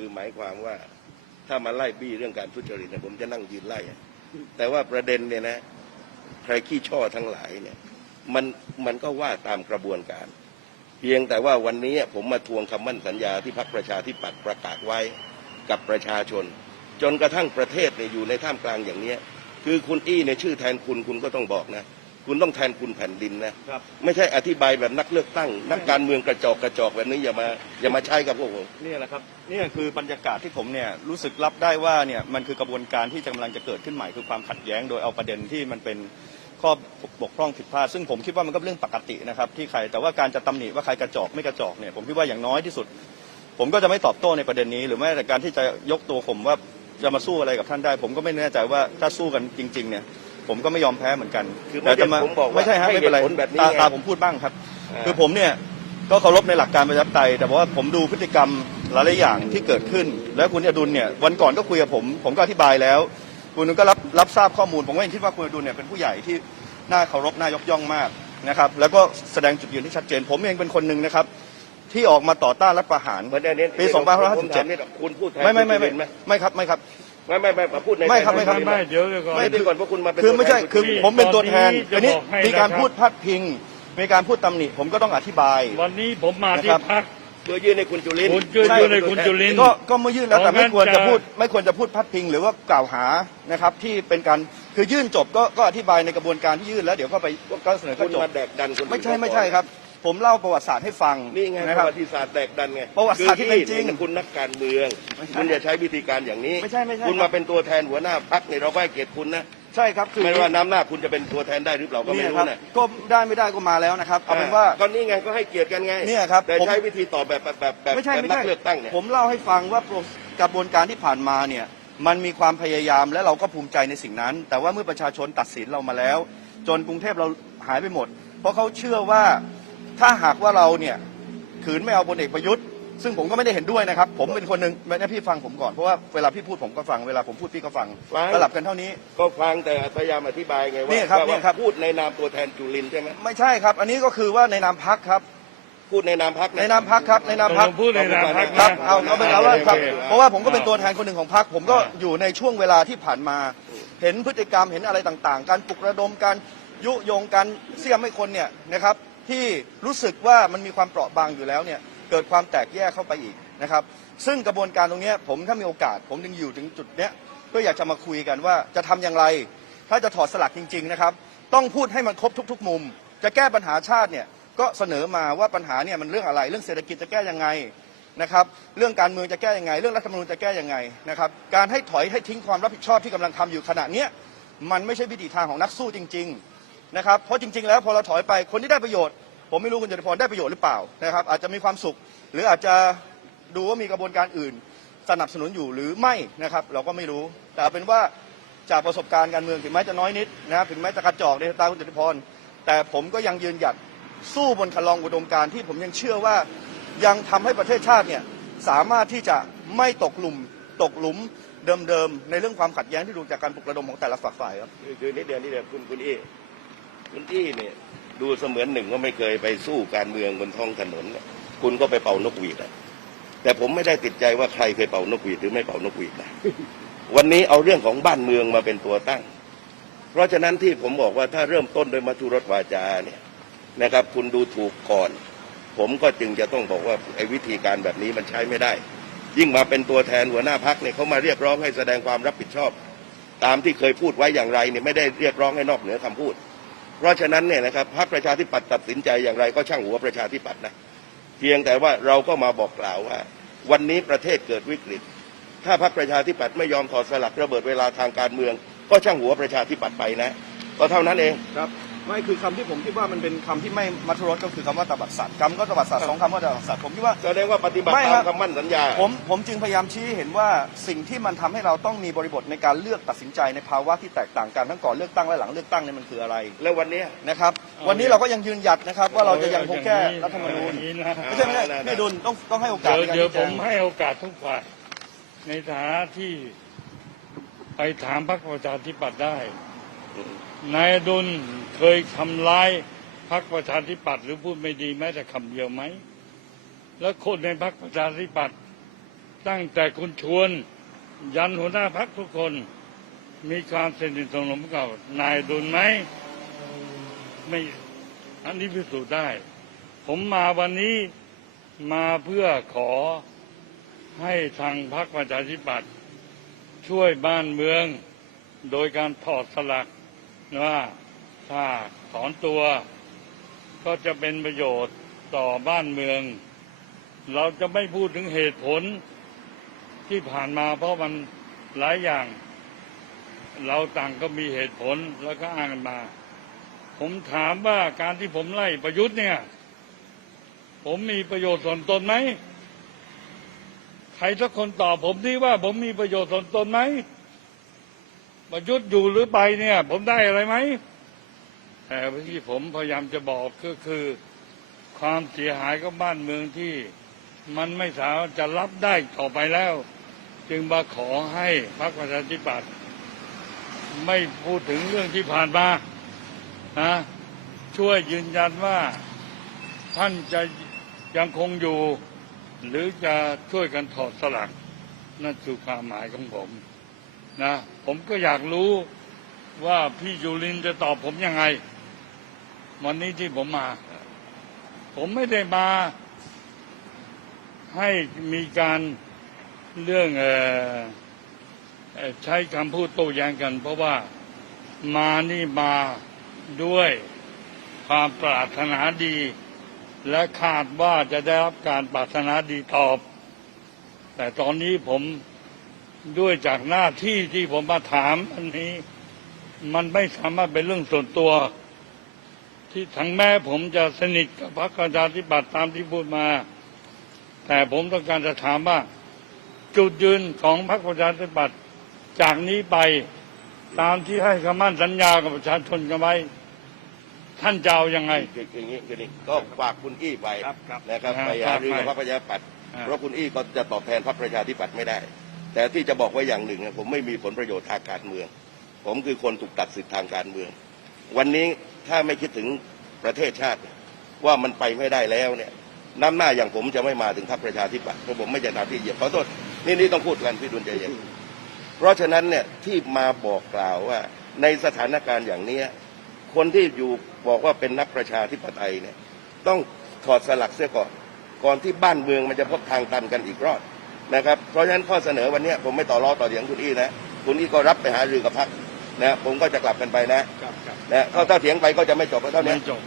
คือหมายความว่าถ้ามาไล่บี้เรื่องการทุจริตเนี่ยผมจะนั่งยืนไล่ แต่ว่าประเด็นเนี่ยนะใครขี้ช่อทั้งหลายเนี่ยมันมันก็ว่าตามกระบวนการ เพียงแต่ว่าวันนี้ผมมาทวงคำมั่นสัญญาที่พรรคประชาธิปัตย์ประกาศไว้กับประชาชน จนกระทั่งประเทศเนี่ยอยู่ในท่ามกลางอย่างเนี้ยคือคุณอี้เนี่ยชื่อแทนคุณคุณก็ต้องบอกนะ คุณต้องแทนคุณแผ่นดินนะครับ ไม่ใช่อธิบายแบบนักเลือกตั้ง นักการเมืองกระจอกกระจอกแบบนี้อย่ามาอย่ามาใช้กับพวกผม นี่แหละครับนี่คือบรรยากาศที่ผมเนี่ยรู้สึกรับได้ว่าเนี่ยมันคือกระบวนการที่กำลังจะเกิดขึ้นใหม่คือความขัดแย้งโดยเอาประเด็นที่มันเป็นข้อบกพร่องผิดพลาดซึ่งผมคิดว่ามันก็เป็นเรื่องปกตินะครับที่ใครแต่ว่าการจะตำหนิว่าใครกระจอกไม่กระจอกเนี่ยผมคิดว่าอย่างน้อยที่สุด ผมก็จะไม่ตอบโต้ในประเด็นนี้ หรือแม้แต่การที่จะยกตัวผมว่าจะมาสู้อะไรกับท่านได้ ผมก็ไม่แน่ใจว่าถ้าสู้กันจริงๆเนี่ย ผมก็ไม่ยอมแพ้เหมือนกันคือไม่แต่จะมาใช่ผมบอกว่าไม่ใช่ฮะให้ไม่เป็นไรเหตุผลแบบนี้ตาไงตาผมพูดบ้างครับ อ่า คือผมเนี่ยก็เคารพในหลักการประชาธิปไตยแต่ว่าผมดูพฤติกรรมหลายๆอย่างที่เกิดขึ้น แล้วคุณอดุลเนี่ยวันก่อนก็คุยกับผมผมก็อธิบายแล้ว คุณอดุลก็รับรับทราบข้อมูล ผมก็ยังคิดว่าคุณอดุลเนี่ยเป็นผู้ใหญ่ที่น่าเคารพน่ายกย่องมากนะครับแล้วก็แสดงจุดยืนที่ชัดเจน ผมเองเป็นคนหนึ่งนะครับที่ออกมาต่อต้านรัฐประหาร ประเด็นนี้ปีผมถามนิด2557หน่อยคุณพูดแทนไม่ไม่ไม่คุณไม่จุลินทร์ไหม ไม่ครับไม่ครับ ไม่ไม่ไม่มาพูดในไม่ครับแทนไม่ครับณจุลินทไม่ร์เดี๋ยวเดี๋ยวก่อนไม่ดีก่อนเพราะคุณมาเป็นคือไม่ใช่ตัวแทนคือผมเป็นตัวแทนตอนนี้อันนี้จะบอกให้มีการนะครับพูดพาดพิง มีการพูดตำหนิผมก็ต้องอธิบาย วันนี้ผมมาที่นะครับพักเพื่อยื่นให้คุณจุลินทร์คุณช่วยใช่ด้วยเลยคุณจุลินทร์ก็ก็เมื่อยื่นแล้วแต่เพราะไม่ควรงั้นจะจะพูดไม่ควรจะพูดพัดพิงหรือว่ากล่าวหานะครับที่เป็นการคือยื่นจบก็ก็อธิบายในกระบวนการที่ยื่นแล้วเดี๋ยวก็ไปก็เสนอก็คุณจบมาแดกดันคนอื่นไม่ใช่ไม่ใช่ครับ ผมเล่าประวัติศาสตร์ให้ฟังนี่ไงนะปครับระวัติศาสตร์แดกดันไงประวัติศาสตร์ที่เป็นจริงคือคุณนักการเมือง ไม่ใช่คุณอย่าใช้วิธีการอย่างนี้ ไม่ใช่ไม่ใช่คุณครัมาบเป็นตัวแทนหัวหน้าพักเนี่ยเราก็ให้เกียรติคุณนะ ใช่ครับคือไม่ว่าน้ำหน้าคุณจะเป็นตัวแทนได้หรือเปล่าก็ไม่เนี่ยรู้ครับนะก็ได้ไม่ได้ก็มาแล้วนะครับเอาเป็นว่า ก็นี่ไงก็ให้เกียรติกันไงเนี่ยครับแต่ผม ใช้วิธีตอบแบบแบบแบบแบบไม่ใช่แบบไม่นัใช่กเลือกตั้งเนี่ย ผมเล่าให้ฟังว่าโปรกระบวนการที่ผ่านมาเนี่ยมันมีความพยายามและเราก็ภูมิใจในสิ่งนั้น แต่ว่าเมื่อประชาชนตัดสินเรามาแล้ว จนกรุงเทพเราหายไปหมด เพราะเขาเชื่อว่า ถ้าหากว่าเราเนี่ยขืนไม่เอาพลเอกประยุทธ์ ซึ่งผมก็ไม่ได้เห็นด้วยนะครับ ผมเป็นคนหนึ่งไม่ได้พี่ฟังผมก่อน เพราะว่าเวลาพี่พูดผมก็ฟัง เวลาผมพูดพี่ก็ฟังฟัง สลับกันเท่านี้ ก็ฟังแต่พยายามอธิบายไงว่าเนี่ยครับว่าเนี่ยครับพูดในนามตัวแทนจุลินทร์ใช่ไหมไม่ใช่ครับ อันนี้ก็คือว่าในนามพักครับ พูดในนามพัก ในนามพักครับในนามพักผมพูดในนามพรรคคนะ รับเอาเอาเป็นเอาว่าครับโอเคเพราะว่าผมก็เป็นตัวแทนคนหนึ่งของพรรคผมก็อยู่ในช่วงเวลาที่ผ่านมา เห็นพฤติกรรมเห็นอะไรต่างๆ การปลุกระดมการยุยงการเสี่ยมให้คนเนี่ยนะครับ ที่รู้สึกว่ามันมีความเปราะบางอยู่แล้วเนี่ยเกิดความแตกแยกเข้าไปอีกนะครับ ซึ่งกระบวนการตรงนี้ผมถ้ามีโอกาส ผมถึงอยู่ถึงจุดเนี้ยก็อยากจะมาคุยกันว่าจะทำอย่างไร ถ้าจะถอดสลักจริง ๆนะครับ ต้องพูดให้มันครบทุก ๆ มุม จะแก้ปัญหาชาติเนี่ยก็เสนอมาว่าปัญหาเนี่ยมันเรื่องอะไร เรื่องเศรษฐกิจจะแก้ยังไงนะครับ เรื่องการเมืองจะแก้ยังไง เรื่องรัฐธรรมนูญจะแก้ยังไงนะครับ การให้ถอยให้ทิ้งความรับผิดชอบที่กำลังทำอยู่ขณะเนี้ยมันไม่ใช่วิธีทางของนักสู้จริง ๆ นะครับเพราะจริง ๆ แล้วพอเราถอยไปคนที่ได้ประโยชน์ ผมไม่รู้คุณจตุพรได้ประโยชน์หรือเปล่านะครับอาจจะมีความสุข หรืออาจจะดูว่ามีกระบวนการอื่น สนับสนุนอยู่หรือไม่นะครับ เราก็ไม่รู้ แต่เป็นว่าจากประสบการณ์การเมืองถึงแม้จะน้อยนิดนะครับถึงแม้จะกระจอกในสายตาคุณจตุพร แต่ผมก็ยังยืนหยัดสู้บนคลองอุดมการที่ผมยังเชื่อว่ายังทำให้ประเทศชาติเนี่ยสามารถที่จะไม่ตกหลุมตกหลุมเดิมๆในเรื่องความขัดแย้งที่ดูจากการปลุกระดมของแต่ละฝักฝ่ายครับคือนิดเดียวนิดเดียวคุณคุณอี คุณอี้เนี่ยดูเสมือนหนึ่งก็ไม่เคยไปสู้การเมืองบนท้องถนนเนี่ยคุณก็ไปเป่านกหวีดอะแต่ผมไม่ได้ติดใจว่าใครเคยเป่านกหวีดหรือไม่เป่านกหวีดนะวันนี้เอาเรื่องของบ้านเมืองมาเป็นตัวตั้ง เพราะฉะนั้นที่ผมบอกว่าถ้าเริ่มต้นโดยมัทุรสวาจาเนี่ยนะครับ คุณดูถูกก่อน ผมก็จึงจะต้องบอกว่าไอ้วิธีการแบบนี้มันใช้ไม่ได้ ยิ่งมาเป็นตัวแทนหัวหน้าพักเนี่ยเขามาเรียกร้องให้แสดงความรับผิดชอบ ตามที่เคยพูดไว้อย่างไรเนี่ยไม่ได้เรียกร้องให้นอกเหนือคำพูด เพราะฉะนั้นเนี่ยนะครับพรรคประชาธิปัตย์ตัดสินใจอย่างไรก็ช่างหัวประชาธิปัตย์นะเพียงแต่ว่าเราก็มาบอกกล่าวว่า วันนี้ประเทศเกิดวิกฤต ถ้าพรรคประชาธิปัตย์ไม่ยอมถอดสลักระเบิดเวลาทางการเมือง ก็ช่างหัวประชาธิปัตย์ไปนะ ก็เท่านั้นเองครับ ไม่คือคำที่ผมคิดว่ามันเป็นคำที่ไม่มัธรสก็คือคำว่าตบัดสัตว์คำก็ตบัดสัตว์สองคำก็ตบัดสัตว์ผมคิดว่า แสดงว่าปฏิบัติไม่ตาครัมบ คำมั่นสัญญา ผมผมจึงพยายามชี้ให้เห็นว่าสิ่งที่มันทำให้เราต้องมีบริบทในการเลือกตัดสินใจในภาวะที่แตกต่างกันทั้งก่อนเลือกตั้งและหลังเลือกตั้งเนี่ยมันคืออะไรแล้ววันเนี้ย นะครับ วันนี้เราก็ยังยืนหยัดนะครับ ว่าเราจะยังคงแก้รัฐธรรมนูญอย่างนี้นะไม่ใช่ไม่ใช่พี่ดุลต้องต้องให้โอกาสเดี๋ยวในการเดี๋ยวชี้ผแจมง ให้โอกาสทุกฝ่าย ในฐานะที่ไปถามพรรคประชาธิปัตย์ได้ นายอดุลเคยทำร้ายพรรคประชาธิปัตย์หรือพูดไม่ดีแม้แต่คำเดียวไหม แล้วคนในพรรคประชาธิปัตย์ตั้งแต่คุณชวนยันหัวหน้าพักทุกคนมีความสนิทสนมกับนายดุลไหมไม่อันนี้พิสูจน์ได้ ผมมาวันนี้มาเพื่อขอให้ทางพรรคประชาธิปัตย์ช่วยบ้านเมืองโดยการถอดสลัก ว่าถ้าถอนตัวก็จะเป็นประโยชน์ต่อบ้านเมือง เราจะไม่พูดถึงเหตุผลที่ผ่านมาเพราะมันหลายอย่าง เราต่างก็มีเหตุผลแล้วก็อ้างกันมา ผมถามว่าการที่ผมไล่ประยุทธ์เนี่ย ผมมีประโยชน์ส่วนตนไหมใครสักคนตอบผมที่ว่าผมมีประโยชน์ส่วนตนไหม ประยุทธ์อยู่หรือไปเนี่ย ผมได้อะไรไหมแต่ที่ผมพยายามจะบอกก็คือ ความเสียหายกับบ้านเมืองที่มันไม่สามารถจะรับได้ต่อไปแล้ว จึงมาขอให้พรรคประชาธิปัตย์ไม่พูดถึงเรื่องที่ผ่านมานะช่วยยืนยันว่าท่านจะยังคงอยู่ หรือจะช่วยกันถอดสลัก นั่นคือความหมายของผม นะผมก็อยากรู้ว่าพี่จุลินจะตอบผมยังไง วันนี้ที่ผมมา ผมไม่ได้มา ให้มีการเรื่องใช้คำพูดโต้แย้งกัน เพราะว่ามานี่มาด้วยความปรารถนาดี และคาดว่าจะได้รับการปรารถนาดีตอบ แต่ตอนนี้ผม ด้วยจากหน้าที่ที่ผมมาถามอันนี้ มันไม่สามารถเป็นเรื่องส่วนตัว ที่ทั้งแม้ผมจะสนิทกับพรรคประชาธิปัตย์ตามที่พูดมา แต่ผมต้องการจะถามว่า จุดยืนของพรรคประชาธิปัตย์จากนี้ไปตามที่ให้คำมั่นสัญญากับประชาชนกันไว้ ท่านจะเอายังไงคือคืออย่างนี้คืออย่างนี้ก็ฝากคุณอี้ไปครับครับนะครับครับไปหารือกับคพรัรบรคประชาธิปัตย์อ่าเพราะคุณอี้ก็จะตอบแทนพรรคประชาธิปัตย์ไม่ได้ แต่ที่จะบอกไว้อย่างหนึ่งผมไม่มีผลประโยชน์ทางการเมือง ผมคือคนถูกตัดสิทธิทางการเมือง วันนี้ถ้าไม่คิดถึงประเทศชาติว่ามันไปไม่ได้แล้วเนี่ยน้ำหน้าอย่างผมจะไม่มาถึงพรรคประชาธิปัตย์เพราะผมไม่จะทำที่เหยียบขอโทษนี่นี่ต้องพูดกันพี่ดุลใจเย็นเพราะฉะนั้นเนี่ยที่มาบอกกล่าวว่าในสถานการณ์อย่างเนี้ยคนที่อยู่บอกว่าเป็นนักประชาธิปไตยเนี่ยต้องถอดสลักเสียก่อน ก่อนที่บ้านเมืองมันจะพบทางตันกันอีกรอบ นะครับเพราะฉะนั้นข้อเสนอวันเนี้ยผมไม่ต่อรอต่อเถียงคุณอี้นะคุณอี้ก็รับไปหารือกับพรรคนะผมก็จะกลับกันไปนะครับครับนะเพราะถ้าเถียงไปก็จะไม่จบเพราะเท่านี้ไม่จบ